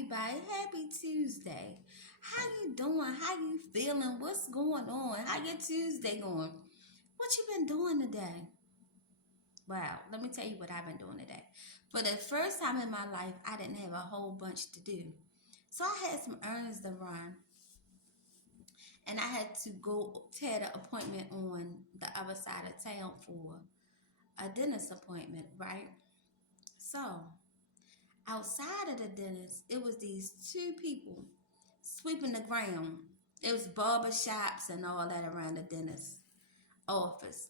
everybody. Happy Tuesday. How you doing? How you feeling? What's going on? How your Tuesday going? What you been doing today? Wow, let me tell you what I've been doing today. For the first time in my life, I didn't have a whole bunch to do. So I had some errands to run, and I had to go tear the appointment on the other side of town for a dentist appointment, right? So outside of the dentist, it was these two people sweeping the ground. It was barber shops and all that around the dentist office.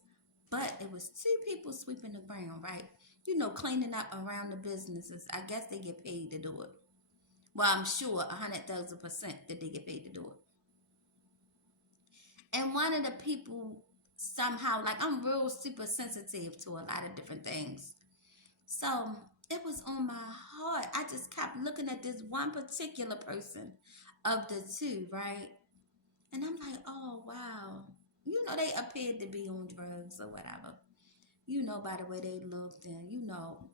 But it was two people sweeping the ground, right? You know, cleaning up around the businesses. I guess they get paid to do it. Well, I'm sure 100,000% that they get paid to do it. And one of the people somehow, like, I'm real super sensitive to a lot of different things. So it was on my heart. I just kept looking at this one particular person of the two, right? And I'm like, oh, wow. You know, they appeared to be on drugs or whatever. You know, by the way they looked and, you know,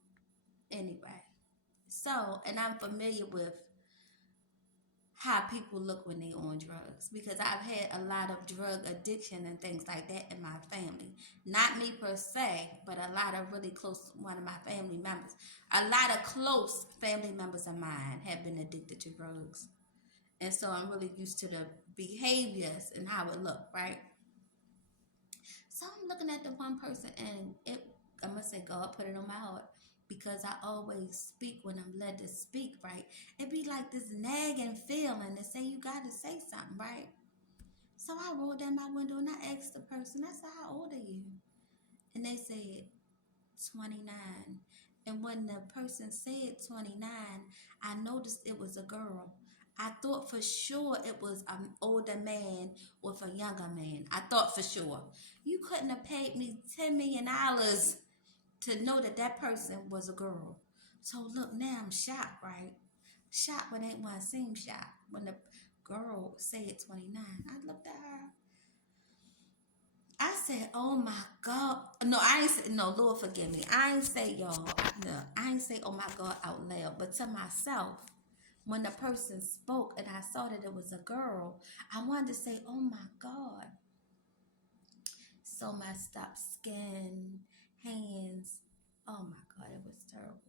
anyway. So, and I'm familiar with how people look when they on drugs because I've had a lot of drug addiction and things like that in my family. Not me per se, but a lot of really close, one of my family members. A lot of close family members of mine have been addicted to drugs. And so I'm really used to the behaviors and how it looked, right? So I'm looking at the one person and I'm going to say God put it on my heart because I always speak when I'm led to speak, right? It be like this nagging feeling to say you got to say something, right? So I rolled down my window and I asked the person, I said, how old are you? And they said, 29. And when the person said 29, I noticed it was a girl. I thought for sure it was an older man with a younger man. I thought for sure. You couldn't have paid me $10 million to know that that person was a girl. So look, now I'm shocked, right? Shocked when ain't one seem shocked. When the girl said 29, I looked at her. I said, oh my God. No, I ain't say, no, Lord forgive me. I ain't say, y'all, no, I ain't say, oh my God, out loud. But to myself, when the person spoke and I saw that it was a girl, I wanted to say, oh my God. So messed up skin, hands. Oh my God, it was terrible.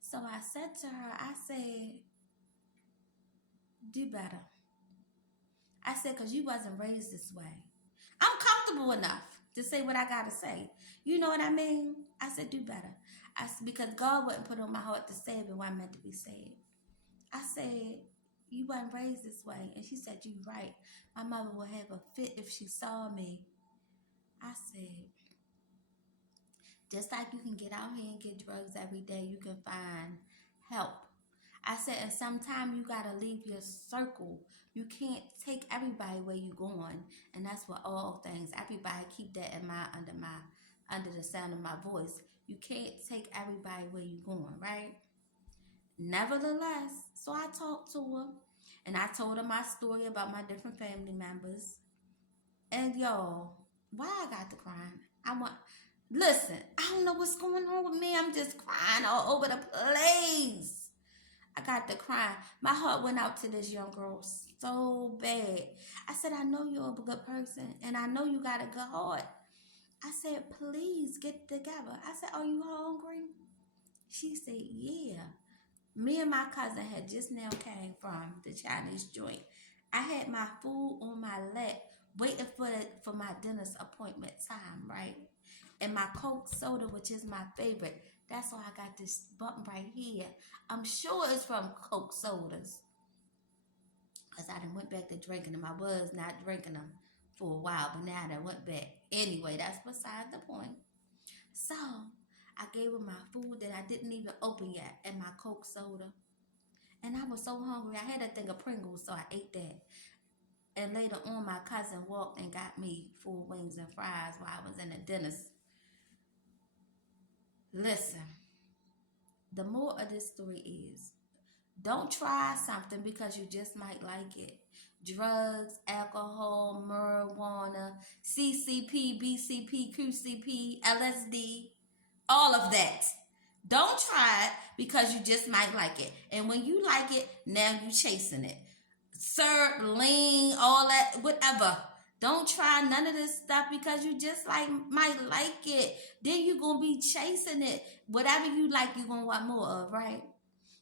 So I said to her, I said, do better. I said, because you wasn't raised this way. I'm comfortable enough to say what I got to say. You know what I mean? I said, do better. I said, because God wouldn't put on my heart to say it when I'm meant to be said. I said, you weren't raised this way. And she said, you right. My mother would have a fit if she saw me. I said, just like you can get out here and get drugs every day, you can find help. I said, and sometimes you got to leave your circle. You can't take everybody where you going. And that's for all things. Everybody keep that in mind under the sound of my voice. You can't take everybody where you going, right? Nevertheless, so I talked to her and I told her my story about my different family members. And y'all, why I got to crying? Listen, I don't know what's going on with me. I'm just crying all over the place. I got to cry. My heart went out to this young girl so bad. I said, I know you're a good person and I know you got a good heart. I said, please get together. I said, are you hungry? She said, yeah. Me and my cousin had just now came from the Chinese joint. I had my food on my lap waiting for my dentist appointment time, right? And my Coke soda, which is my favorite. That's why I got this button right here. I'm sure it's from Coke sodas. Because I done went back to drinking them. I was not drinking them for a while, but now I done went back. Anyway, that's beside the point. So, I gave her my food that I didn't even open yet and my Coke soda. And I was so hungry. I had a thing of Pringles, so I ate that. And later on, my cousin walked and got me 4 wings and fries while I was in the dentist. Listen, the more of this story is, don't try something because you just might like it. Drugs, alcohol, marijuana, CCP, BCP, QCP, LSD, all of that. Don't try it because you just might like it. And when you like it, now you chasing it. Syrup, lean, all that, whatever. Don't try none of this stuff because you just like might like it. Then you gonna be chasing it. Whatever you like, you gonna want more of, right?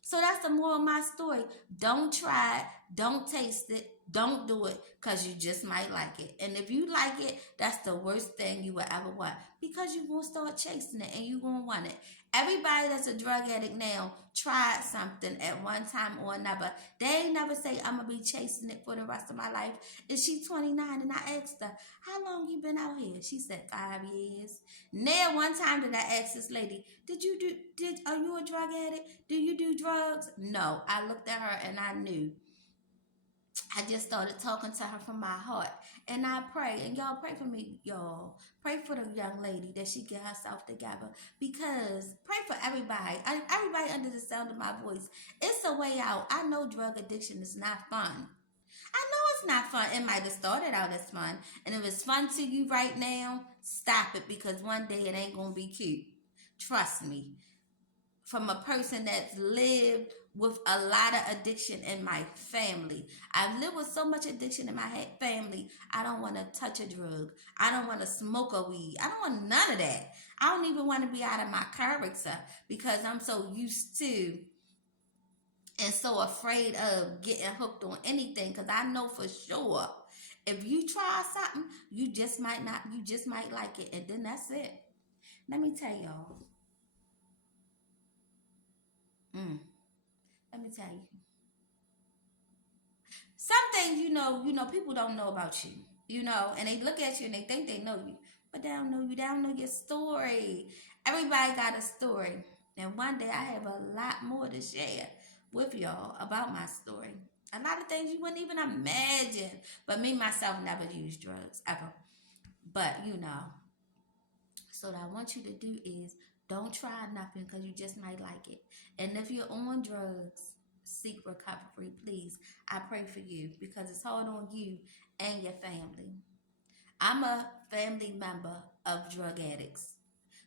So that's the moral of my story. Don't try it. Don't taste it. Don't do it because you just might like it. And if you like it, that's the worst thing you will ever want because you're going to start chasing it and you're going to want it. Everybody that's a drug addict now tried something at one time or another. They ain't never say, I'm going to be chasing it for the rest of my life. And she 29 and I asked her, how long you been out here? She said 5 years. Now one time did I ask this lady, are you a drug addict? Do you do drugs? No. I looked at her and I knew. I just started talking to her from my heart. And I pray, and y'all pray for me, y'all. Pray for the young lady that she get herself together. Because pray for everybody. Everybody under the sound of my voice. It's a way out. I know drug addiction is not fun. I know it's not fun. It might have started out as fun. And if it's fun to you right now, stop it because one day it ain't going to be cute. Trust me. From a person that's lived with a lot of addiction in my family. I've lived with so much addiction in my family. I don't want to touch a drug. I don't want to smoke a weed. I don't want none of that. I don't even want to be out of my character because I'm so used to and so afraid of getting hooked on anything because I know for sure if you try something, you just might not, you just might like it, and then that's it. Let me tell y'all. Mm, let me tell you. Some things people don't know about you, and they look at you and they think they know you, but they don't know you. They don't know your story. Everybody got a story, and one day I have a lot more to share with y'all about my story. A lot of things you wouldn't even imagine. But me myself never used drugs ever. But so what I want you to do is don't try nothing because you just might like it. And if you're on drugs, seek recovery, please. I pray for you because it's hard on you and your family. I'm a family member of drug addicts.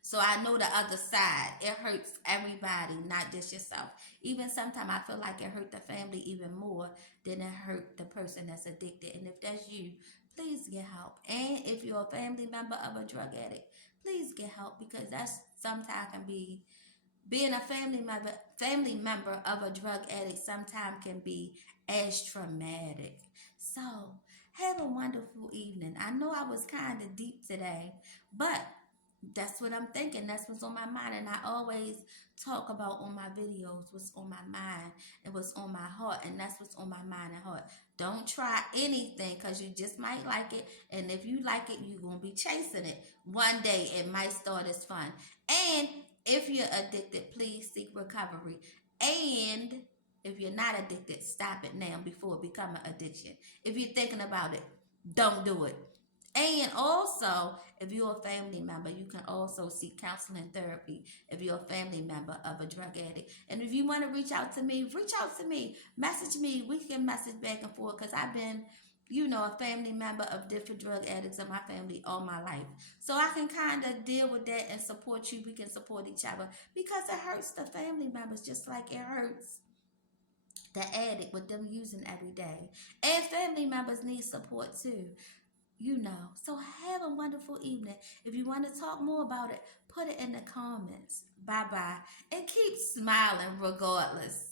So I know the other side. It hurts everybody, not just yourself. Even sometimes I feel like it hurt the family even more than it hurt the person that's addicted. And if that's you, please get help. And if you're a family member of a drug addict, please get help because that's sometimes can be being a family member of a drug addict sometimes can be as traumatic. So have a wonderful evening. I know I was kind of deep today, but that's what I'm thinking. That's what's on my mind. And I always talk about on my videos what's on my mind and what's on my heart. And that's what's on my mind and heart. Don't try anything because you just might like it. And if you like it, you're going to be chasing it. One day it might start as fun. And if you're addicted, please seek recovery. And if you're not addicted, stop it now before it becomes an addiction. If you're thinking about it, don't do it. And also, if you're a family member, you can also seek counseling and therapy if you're a family member of a drug addict. And if you want to reach out to me, reach out to me. Message me. We can message back and forth because I've been, a family member of different drug addicts in my family all my life. So I can kind of deal with that and support you. We can support each other because it hurts the family members just like it hurts the addict with them using every day. And family members need support too. So have a wonderful evening. If you want to talk more about it, put it in the comments. Bye bye. And keep smiling regardless.